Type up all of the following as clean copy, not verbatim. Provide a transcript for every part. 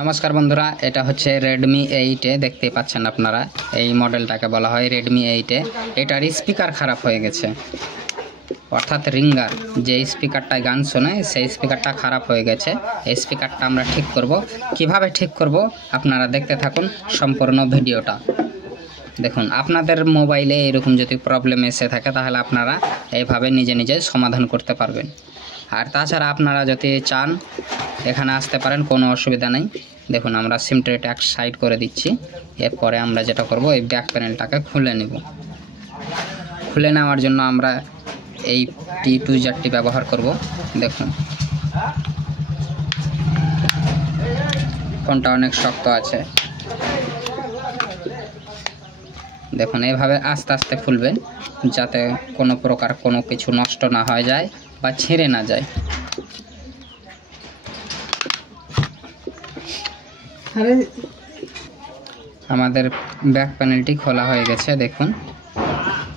নমস্কার বন্ধুরা, এটা হচ্ছে রেডমি 8 দেখতে পাচ্ছেন আপনারা। এই মডেলটাকে বলা হয় রেডমি 8। এটার স্পিকার খারাপ হয়ে গেছে, অর্থাৎ রিঙ্গার যে স্পিকারটায় গান শোনায় সেই স্পিকারটা খারাপ হয়ে গেছে। এই স্পিকারটা আমরা ঠিক করব। কিভাবে ঠিক করব আপনারা দেখতে থাকুন সম্পূর্ণ ভিডিওটা। দেখুন, আপনাদের মোবাইলে এরকম যদি প্রবলেম এসে থাকে তাহলে আপনারা এইভাবে নিজে নিজে সমাধান করতে পারবেন। আর তাছাড়া আপনারা যদি চান এখানে আসতে পারেন, কোনো অসুবিধা নেই। দেখুন, আমরা সিম ট্রেটা এক সাইড করে দিচ্ছি। এরপরে আমরা যেটা করব, এই ব্যাক প্যানেলটাকে খুলে নেব। খুলে নেওয়ার জন্য আমরা এই T2 ব্যবহার করব। দেখুন, ফোনটা অনেক শক্ত আছে। দেখুন, এইভাবে আস্তে আস্তে খুলবেন যাতে কোনো প্রকার কোনো কিছু নষ্ট না হয়ে যায় বা ছিঁড়ে না যায়। আমাদের ব্যাক প্যানেলটি খোলা হয়ে গেছে। দেখুন,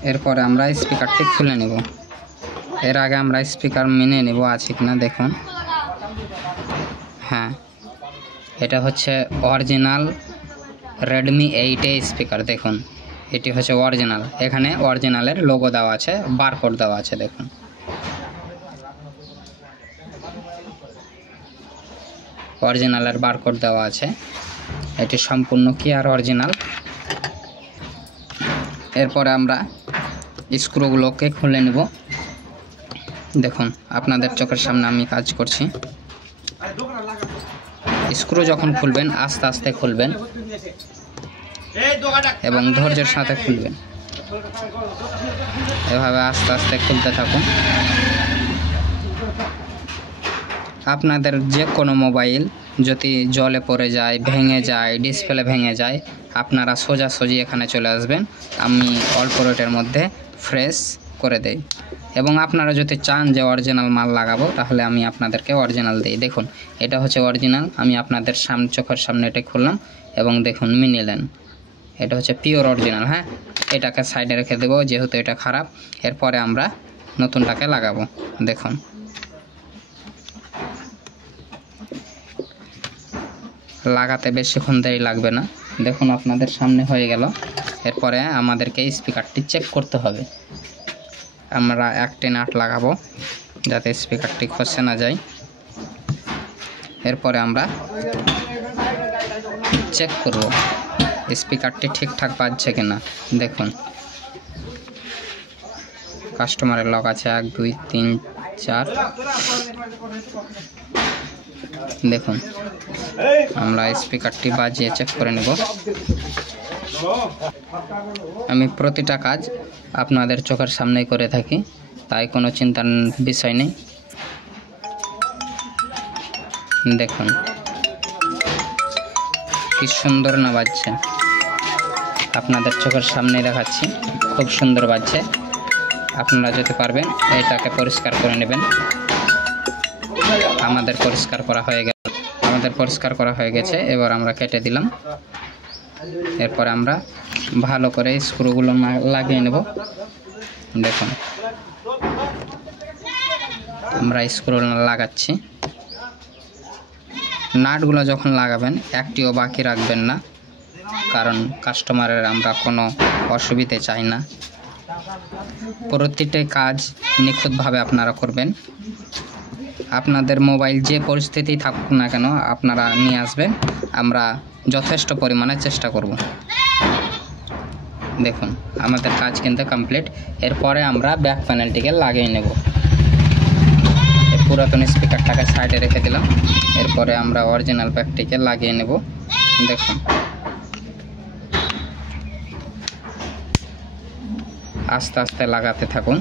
এরপরে আমরা স্পিকারটি খুলে নেব। এর আগে আমরা স্পিকার মেনে নেব আছে কিনা। দেখুন, হ্যাঁ, এটা হচ্ছে অরিজিনাল রেডমি 8 স্পিকার। দেখুন, এটি হচ্ছে অরিজিনাল। এখানে অরিজিনালের লোগো দেওয়া আছে, বারকোড দেওয়া আছে। দেখুন, অরিজিনালের বারকোড দেওয়া আছে। এটি সম্পূর্ণ কি আর অরিজিনাল। এরপরে আমরা স্ক্রুগুলোকে খুলে নেব। দেখুন, আপনাদের চোখের সামনে আমি কাজ করছি। স্ক্রু যখন খুলবেন আস্তে আস্তে খুলবেন এবং ধৈর্যের সাথে খুলবেন। এভাবে আস্তে আস্তে খুলতে থাকুন। আপনাদের যে কোনো মোবাইল যদি জলে পড়ে যায়, ভেঙে যায়, ডিসপ্লে ভেঙে যায়, আপনারা সোজাসুজি এখানে চলে আসবেন। আমি অল্প রেটের মধ্যে ফ্রেশ করে দেই। এবং আপনারা যদি চান যে অরিজিনাল মাল লাগাবো তাহলে আমি আপনাদেরকে অরিজিনাল দিই। দেখুন, এটা হচ্ছে অরিজিনাল। আমি আপনাদের চোখের সামনে এটা খুললাম এবং দেখুন মিনিলেন, এটা হচ্ছে পিওর অরিজিনাল। হ্যাঁ, এটাকে সাইডে রেখে দেবো যেহেতু এটা খারাপ। এরপরে আমরা নতুনটাকে লাগাবো। দেখুন, লাগাতে বেশিক্ষণ দেরি লাগবে না। দেখুন, আপনাদের সামনে হয়ে গেল। এরপরে আমাদেরকে স্পিকারটি চেক করতে হবে। আমরা একটি নাট লাগাবো যাতে স্পিকারটি খসে না যায়। এরপরে আমরা চেক করব স্পিকারটি ঠিকঠাক বাজছে কিনা। দেখুন, কাস্টমারের লক আছে 1 2 3 4। দেখুন, আমরা স্পিকারটি বাজিয়ে চেক করে নেব। আমি প্রতিটা কাজ আপনাদের চোখের সামনেই করে থাকি, তাই কোনো চিন্তার বিষয় নেই। দেখুন কি সুন্দর না বাজছে, আপনাদের চোখের সামনেই দেখাচ্ছি। খুব সুন্দর বাজছে। আপনারা যদি পারবেন এটাকে পরিষ্কার করে নেবেন। আমাদের পরিষ্কার করা হয়ে গেছে। এবার আমরা কেটে দিলাম। এরপরে আমরা ভালো করে স্ক্রুগুলো লাগিয়ে নেব। দেখুন, আমরা স্ক্রু লাগাচ্ছি। নাটগুলো যখন লাগাবেন একটিও বাকি রাখবেন না, কারণ কাস্টমারের আমরা কোনো অসুবিধে চাই না। প্রতিটি কাজ নিখুঁতভাবে আপনারা করবেন। আপনাদের মোবাইল যে পরিস্থিতি থাকুক না কেন আপনারা নিয়ে আসবেন, আমরা যথেষ্ট পরিমাণে চেষ্টা করব। দেখুন, আমাদের কাজ কিন্তু কমপ্লিট। এরপরে আমরা ব্যাক প্যানেলটিকে লাগিয়ে নেব। পুরাতন স্পিকারটাকে সাইডে রেখে দিলাম। এরপরে আমরা অরিজিনাল ব্যাকটিকে লাগিয়ে নেব। দেখুন, আস্তে আস্তে লাগাতে থাকুন।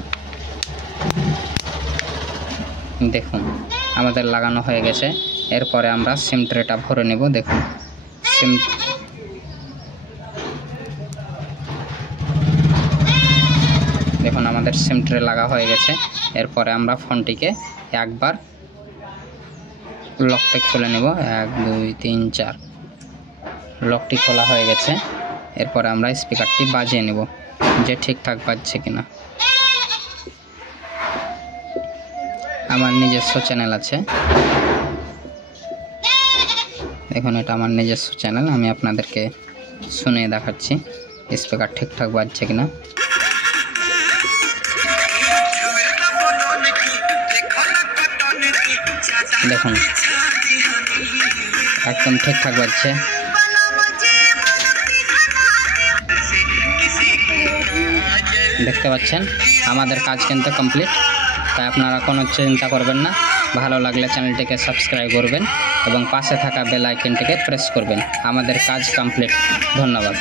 দেখুন, আমাদের লাগানো হয়ে গেছে। এরপরে আমরা সিম ট্রেটা ভরে নেব। দেখুন, দেখুন আমাদের সিম ট্রে লাগা হয়ে গেছে। এরপরে আমরা ফোনটিকে একবার লকটি খুলে নেব। 1 2 3 4, লকটি খোলা হয়ে গেছে। এরপরে আমরা স্পিকারটি বাজিয়ে নেব যে ঠিকঠাক বাজছে কিনা। আমার নিজস্ব চ্যানেল আছে, এখন এটা আমার নিজস্ব চ্যানেল, আমি আপনাদেরকে শুনে দেখাচ্ছি স্পিকার ঠিকঠাক বাজছে কিনা। দেখুন একদম ঠিকঠাক বাজছে। দেখতে পাচ্ছেন আমাদের কাজ কিন্তু কমপ্লিট। তাই আপনারা কোনো চিন্তা করবেন না, ভালো লাগলে চ্যানেলটিকে সাবস্ক্রাইব করবেন এবং পাশে থাকা বেল আইকনটিকে প্রেস করবেন। আমাদের কাজ কমপ্লিট। ধন্যবাদ।